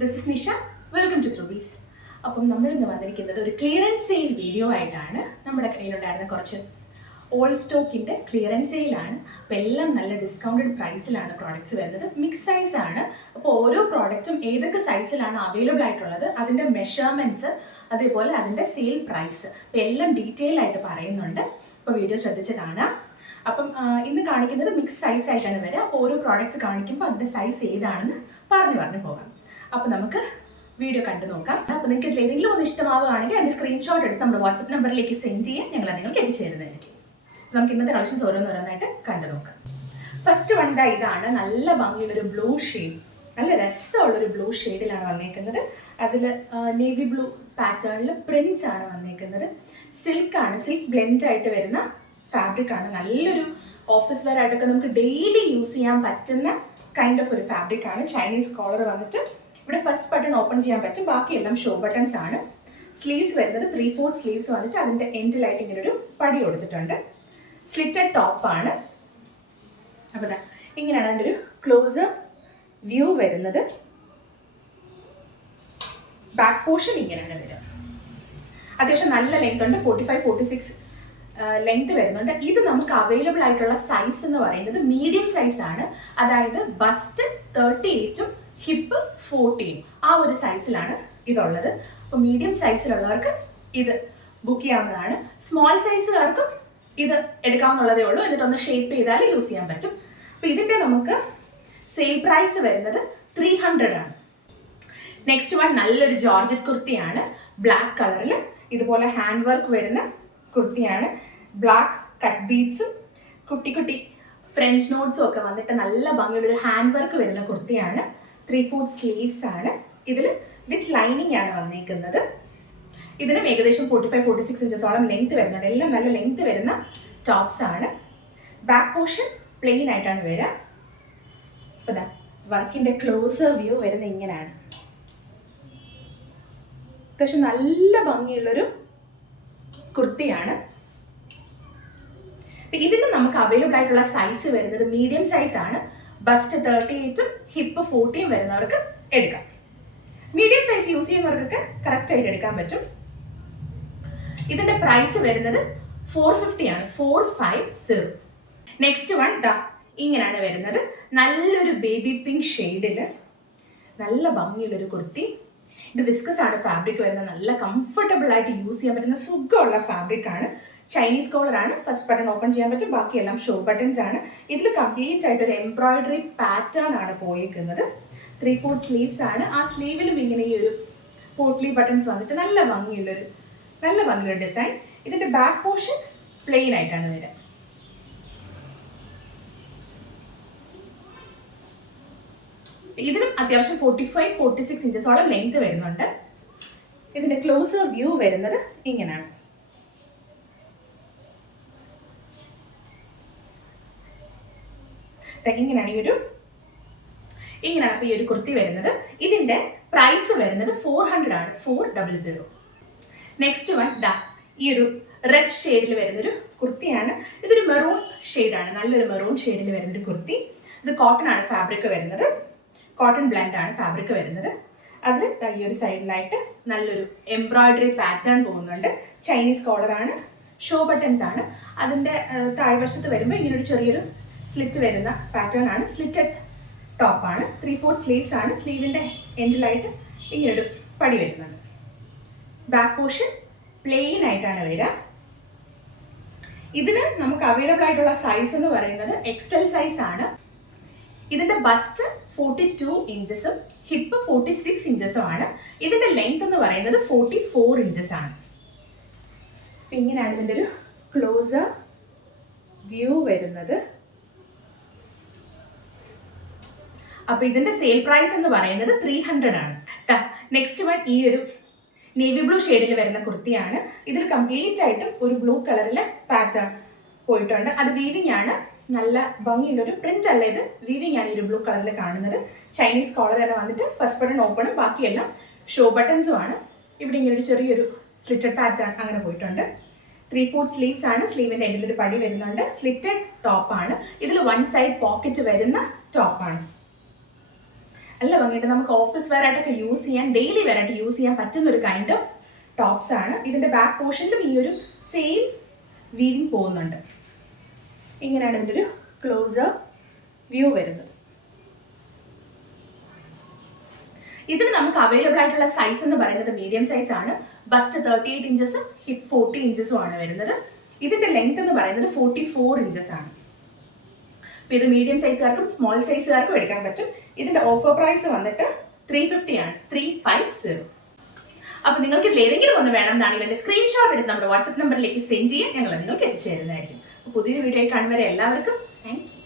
This is Nisha welcome to ത്രൂബീസ് അപ്പം നമ്മൾ ഇന്ന് വന്നിരിക്കുന്നത് ഒരു ക്ലിയറൻസ് സെയിൽ വീഡിയോ ആയിട്ടാണ് നമ്മുടെ കയ്യിലുണ്ടായിരുന്ന കുറച്ച് ഓൾ സ്റ്റോക്കിന്റെ ക്ലിയറൻസ് സെയിലാണ് അപ്പോൾ എല്ലാം നല്ല ഡിസ്കൗണ്ടഡ് പ്രൈസിലാണ് പ്രോഡക്റ്റ്സ് വരുന്നത്. മിക്സ് സൈസ് ആണ്. അപ്പോൾ ഓരോ പ്രോഡക്റ്റും ഏതൊക്കെ സൈസിലാണ് അവൈലബിൾ ആയിട്ടുള്ളത് അതിന്റെ മെഷർമെന്റ്സ് അതേപോലെ അതിന്റെ സെയിൽ പ്രൈസ് അപ്പോൾ എല്ലാം ഡീറ്റെയിൽ ആയിട്ട് പറയുന്നുണ്ട്. അപ്പോൾ വീഡിയോ ശ്രദ്ധിച്ച് കാണാം. അപ്പം ഇന്ന് കാണിക്കുന്നത് മിക്സ് സൈസ് ആയിട്ടാണ് വരിക. അപ്പോൾ ഓരോ പ്രോഡക്റ്റ് കാണിക്കുമ്പോൾ അതിന്റെ സൈസ് ഏതാണെന്ന് പറഞ്ഞു പറഞ്ഞു പോകാം. അപ്പോൾ നമുക്ക് വീഡിയോ കണ്ടു നോക്കാം. അപ്പോൾ നിങ്ങൾക്ക് ഇതിൽ ഏതെങ്കിലും ഒന്ന് ഇഷ്ടമാവുകയാണെങ്കിൽ അതിന്റെ സ്ക്രീൻഷോട്ട് എടുത്ത് നമ്മുടെ വാട്സപ്പ് നമ്പറിലേക്ക് സെൻഡ് ചെയ്യാൻ ഞങ്ങൾ നിങ്ങൾക്ക് എത്തിച്ചേരുന്നതായിരിക്കും നമുക്ക് ഇന്നത്തെ കളക്ഷൻസ് ഓരോന്നോരോന്നായിട്ട് കണ്ടു നോക്കാം. ഫസ്റ്റ് വണ്ട ഇതാണ്. നല്ല ഭംഗിയുള്ളൊരു ബ്ലൂ ഷെയ്ഡ് നല്ല രസമുള്ളൊരു ബ്ലൂ ഷെയ്ഡിലാണ് വന്നേക്കുന്നത്. അതിൽ നേവി ബ്ലൂ പാറ്റേണിൽ പ്രിൻസ് ആണ് വന്നേക്കുന്നത്. സിൽക്കാണ് സിൽക്ക് ബ്ലെൻഡ് ആയിട്ട് വരുന്ന ഫാബ്രിക് ആണ്. നല്ലൊരു ഓഫീസ് വെയർ ആയിട്ടൊക്കെ നമുക്ക് ഡെയിലി യൂസ് ചെയ്യാൻ പറ്റുന്ന കൈൻഡ് ഓഫ് ഒരു ഫാബ്രിക് ആണ്. ചൈനീസ് കോളർ വന്നിട്ട് ഇവിടെ ഫസ്റ്റ് ബട്ടൺ ഓപ്പൺ ചെയ്യാൻ പറ്റും. ബാക്കിയെല്ലാം ഷോ ബട്ടൺസ് ആണ്. സ്ലീവ്സ് വരുന്നത് ത്രീ ഫോർ സ്ലീവ്സ് വന്നിട്ട് അതിന്റെ എൻഡിലായിട്ട് ഇങ്ങനെ ഒരു പടി കൊടുത്തിട്ടുണ്ട്. സ്ലിറ്റഡ് ടോപ്പാണ് അപ്പോൾ ഇങ്ങനെയാണ് അതിന്റെ ഒരു ക്ലോസ് വ്യൂ വരുന്നത്. ബാക്ക് പോർഷൻ ഇങ്ങനെയാണ് വരുന്നത് അത്യാവശ്യം നല്ല ലെങ്ത് ഉണ്ട്. Forty five forty six length വരുന്നുണ്ട്. ഇത് നമുക്ക് അവൈലബിൾ ആയിട്ടുള്ള സൈസ് എന്ന് പറയുന്നത് മീഡിയം സൈസ് ആണ്. അതായത് ബസ്റ്റ് തേർട്ടി എയ്റ്റും ഹിപ്പ് ഫോർട്ടിയും ആ ഒരു സൈസിലാണ് ഇതുള്ളത്. അപ്പോൾ മീഡിയം സൈസിലുള്ളവർക്ക് ഇത് ബുക്ക് ചെയ്യാവുന്നതാണ്. സ്മോൾ സൈസുകാർക്കും ഇത് എടുക്കാവുന്നുള്ളതേ ഉള്ളൂ. എന്നിട്ടൊന്ന് ഷേപ്പ് ചെയ്താൽ യൂസ് ചെയ്യാൻ പറ്റും. അപ്പോൾ ഇതിന്റെ നമുക്ക് സെയിൽ പ്രൈസ് വരുന്നത് ത്രീ ഹൺഡ്രഡ് ആണ്. നെക്സ്റ്റ് വൺ നല്ലൊരു ജോർജറ്റ് കുർത്തിയാണ്. ബ്ലാക്ക് കളറിൽ ഇതുപോലെ ഹാൻഡ് വർക്ക് വരുന്ന കുർത്തിയാണ്. ബ്ലാക്ക് കട്ട് ബീഡ്സും കുട്ടി കുട്ടി ഫ്രഞ്ച് നോട്ട്സും ഒക്കെ വന്നിട്ട് നല്ല ഭംഗിയുള്ള ഒരു ഹാൻഡ് വർക്ക് വരുന്ന കുർത്തിയാണ്. ത്രീ ഫോർത്ത് സ്ലീവ്സ് ആണ് ഇതിൽ വിത്ത് ലൈനിങ് ആണ് വന്നേക്കുന്നത് ഇതിനും ഏകദേശം ഫോർട്ടി ഫൈവ് ഫോർട്ടി സിക്സ് ഇഞ്ചസോളം ലെങ്ത് വരുന്നുണ്ട്. എല്ലാം നല്ല ലെങ്ത് വരുന്ന ടോപ്സ് ആണ്. ബാക്ക് പോർഷൻ പ്ലെയിൻ ആയിട്ടാണ് വരിക. അപ്പോൾ വർക്കിന്റെ ക്ലോസർ വ്യൂ വരുന്ന ഇങ്ങനെയാണ്. അത്യാവശ്യം നല്ല ഭംഗിയുള്ളൊരു കുർത്തിയാണ്. ഇതിന് നമുക്ക് അവൈലബിൾ ആയിട്ടുള്ള സൈസ് വരുന്നത് മീഡിയം സൈസ് ആണ്. ബസ്റ്റ് തേർട്ടി എയ്റ്റും ഹിപ്പ് ഫോർട്ടിയും വരുന്നവർക്ക് എടുക്കാം. മീഡിയം സൈസ് യൂസ് ചെയ്യുന്നവർക്കൊക്കെ കറക്റ്റ് ആയിട്ട് എടുക്കാൻ പറ്റും. ഇതിന്റെ പ്രൈസ് വരുന്നത് ഫോർ ഫിഫ്റ്റി ആണ്. Four five zero next one the ഇങ്ങനെയാണ് വരുന്നത്. നല്ലൊരു ബേബി പിങ്ക് ഷെയ്ഡിൽ നല്ല ഭംഗിയുള്ളൊരു കുർത്തി. ഇത് വിസ്കസ് ആണ് ഫാബ്രിക് വരുന്നത്. നല്ല കംഫർട്ടബിൾ ആയിട്ട് യൂസ് ചെയ്യാൻ പറ്റുന്ന സുഖമുള്ള ഫാബ്രിക് ആണ്. ചൈനീസ് കോളർ ആണ്. ഫസ്റ്റ് ബട്ടൺ ഓപ്പൺ ചെയ്യാൻ പറ്റും. ബാക്കിയെല്ലാം ഷോ ബട്ടൺസ് ആണ്. ഇതിൽ കംപ്ലീറ്റ് ആയിട്ട് ഒരു എംബ്രോയിഡറി പാറ്റേൺ ആണ് പോയേക്കുന്നത്. ത്രീ ഫോർ സ്ലീവ്സ് ആണ്. ആ സ്ലീവിലും ഇങ്ങനെ ഈ ഒരു പോട്ട്ലി ബട്ടൺസ് വന്നിട്ട് നല്ല ഭംഗിയുള്ളൊരു നല്ല ഭംഗിയുള്ള ഡിസൈൻ ഇതിന്റെ ബാക്ക് പോർഷൻ പ്ലെയിൻ ആയിട്ടാണ് വരിക. ഇതിനും അത്യാവശ്യം ഫോർട്ടി ഫൈവ് ഫോർട്ടി സിക്സ് ഇഞ്ചസോളം ലെങ്ത് വരുന്നുണ്ട്. ഇതിന്റെ ക്ലോസർ വ്യൂ വരുന്നത് ഇങ്ങനെയാണ്. ഇങ്ങനെയാണ് ഈ ഒരു ഇങ്ങനെയാണ് അപ്പോൾ ഈ ഒരു കുർത്തി വരുന്നത്. ഇതിന്റെ പ്രൈസ് വരുന്നത് ഫോർ ഹൺഡ്രഡ് ആണ്. Four double zero next one ദാ ഈ ഒരു റെഡ് ഷെയ്ഡിൽ വരുന്നൊരു കുർത്തിയാണ്. ഇതൊരു മെറൂൺ ഷെയ്ഡാണ് നല്ലൊരു മെറൂൺ ഷെയ്ഡിൽ വരുന്നൊരു കുർത്തി. ഇത് കോട്ടൺ ആണ് ഫാബ്രിക് വരുന്നത്. കോട്ടൺ ബ്ലെൻഡ് ആണ് ഫാബ്രിക് വരുന്നത്. അതിൽ ഈ ഒരു സൈഡിലായിട്ട് നല്ലൊരു എംബ്രോയിഡറി പാറ്റേൺ പോകുന്നുണ്ട്. ചൈനീസ് കോളറാണ് ഷോ ബട്ടൺസ് ആണ്. അതിന്റെ താഴ്വശത്ത് വരുമ്പോൾ ഇങ്ങനൊരു ചെറിയൊരു സ്ലിറ്റ് വരുന്ന പാറ്റേൺ ആണ്. സ്ലിറ്റഡ് ടോപ്പാണ് ത്രീ ഫോർ സ്ലീവ്സ് ആണ്. സ്ലീവിന്റെ എൻഡിലായിട്ട് ഇങ്ങനൊരു പടി വരുന്നത്. ബാക്ക് പോർഷൻ പ്ലെയിൻ ആയിട്ടാണ് വരിക. ഇതിന് നമുക്ക് അവൈലബിൾ ആയിട്ടുള്ള സൈസ് എന്ന് പറയുന്നത് എക്സൽ സൈസ് ആണ്. ഇതിന്റെ ബസ്റ്റ് ഫോർട്ടി ടു ഇഞ്ചസും ഹിപ്പ് ഫോർട്ടി സിക്സ് ഇഞ്ചസും ആണ്. ഇതിന്റെ ലെങ്ത് എന്ന് പറയുന്നത് ഫോർട്ടി ഫോർ ഇഞ്ചസ് ആണ് ഇങ്ങനെയാണ് ഇതിന്റെ ഒരു ക്ലോസർ വ്യൂ വരുന്നത്. അപ്പൊ ഇതിന്റെ സെയിൽ പ്രൈസ് എന്ന് പറയുന്നത് ത്രീ ഹൺഡ്രഡ് ആണ്. നെക്സ്റ്റ് വൺ ഈ ഒരു നേവി ബ്ലൂ ഷെയ്ഡിൽ വരുന്ന കുർത്തിയാണ്. ഇതിൽ കംപ്ലീറ്റ് ആയിട്ടും ഒരു ബ്ലൂ കളറിലെ പാറ്റേൺ പോയിട്ടുണ്ട്. അത് വീവിംഗ് ആണ്. നല്ല ഭംഗിയുള്ള ഒരു പ്രിന്റ് അല്ല ഇത്. വീവിംഗ് ആണ് ഈ ഒരു ബ്ലൂ കളറിൽ കാണുന്നത്. ചൈനീസ് കോളർ തന്നെ വന്നിട്ട്. ഫസ്റ്റ് ബട്ടൺ ഓപ്പണും ബാക്കിയെല്ലാം ഷോ ബട്ടൺസും ആണ്. ഇവിടെ ഇങ്ങനെ ഒരു ചെറിയൊരു സ്ലിറ്റഡ് പാറ്റേൺ അങ്ങനെ പോയിട്ടുണ്ട്. ത്രീ ഫോർത്ത് സ്ലീവ്സ് ആണ്. സ്ലീവിന്റെ എൻഡിൽ ഒരു പടി വരുന്നുണ്ട്. സ്ലിറ്റഡ് ടോപ്പ് ആണ്. ഇതിൽ വൺ സൈഡ് പോക്കറ്റ് വരുന്ന ടോപ്പാണ് നല്ല ഭംഗിയായിട്ട് നമുക്ക് ഓഫീസ് വെയർ ആയിട്ടൊക്കെ യൂസ് ചെയ്യാൻ ഡെയിലി വെയർ ആയിട്ട് യൂസ് ചെയ്യാൻ പറ്റുന്ന ഒരു കൈൻഡ് ഓഫ് ടോപ്സ് ആണ്. ഇതിന്റെ ബാക്ക് പോർഷനിലും ഈ ഒരു സെയിം വീവിങ് പോകുന്നുണ്ട്. ഇങ്ങനെയാണ് ഇതിന്റെ ഒരു ക്ലോസർ വ്യൂ വരുന്നത്. ഇതിന് നമുക്ക് അവൈലബിൾ ആയിട്ടുള്ള സൈസ് എന്ന് പറയുന്നത് മീഡിയം സൈസ് ആണ്. ബസ്റ്റ് തേർട്ടി എയ്റ്റ് ഇഞ്ചസും ഹിപ്പ് ഫോർട്ടി ഇഞ്ചസും ആണ് വരുന്നത്. ഇതിന്റെ ലെങ്ത് എന്ന് പറയുന്നത് ഫോർട്ടി ഫോർ ഇഞ്ചസ് ആണ്. അപ്പൊ ഇത് മീഡിയം സൈസുകാർക്കും സ്മോൾ സൈസുകാർക്കും എടുക്കാൻ പറ്റും. ഇതിന്റെ ഓഫർ പ്രൈസ് വന്നിട്ട് ത്രീ ഫിഫ്റ്റി ആണ്. ത്രീ ഫൈവ് സീറോ അപ്പൊ നിങ്ങൾക്ക് ഇതിൽ ഏതെങ്കിലും ഒന്ന് വേണമെന്നാണെങ്കിൽ എന്റെ സ്ക്രീൻഷോട്ട് എടുത്ത് നമ്മുടെ വാട്സ്ആപ്പ് നമ്പറിലേക്ക് സെൻഡ് ചെയ്യാൻ ഞങ്ങൾ നിങ്ങൾക്ക് എത്തിച്ചു തരുന്നതായിരിക്കും അപ്പൊ പുതിയൊരു വീഡിയോ കാണുന്നവരെ എല്ലാവർക്കും താങ്ക്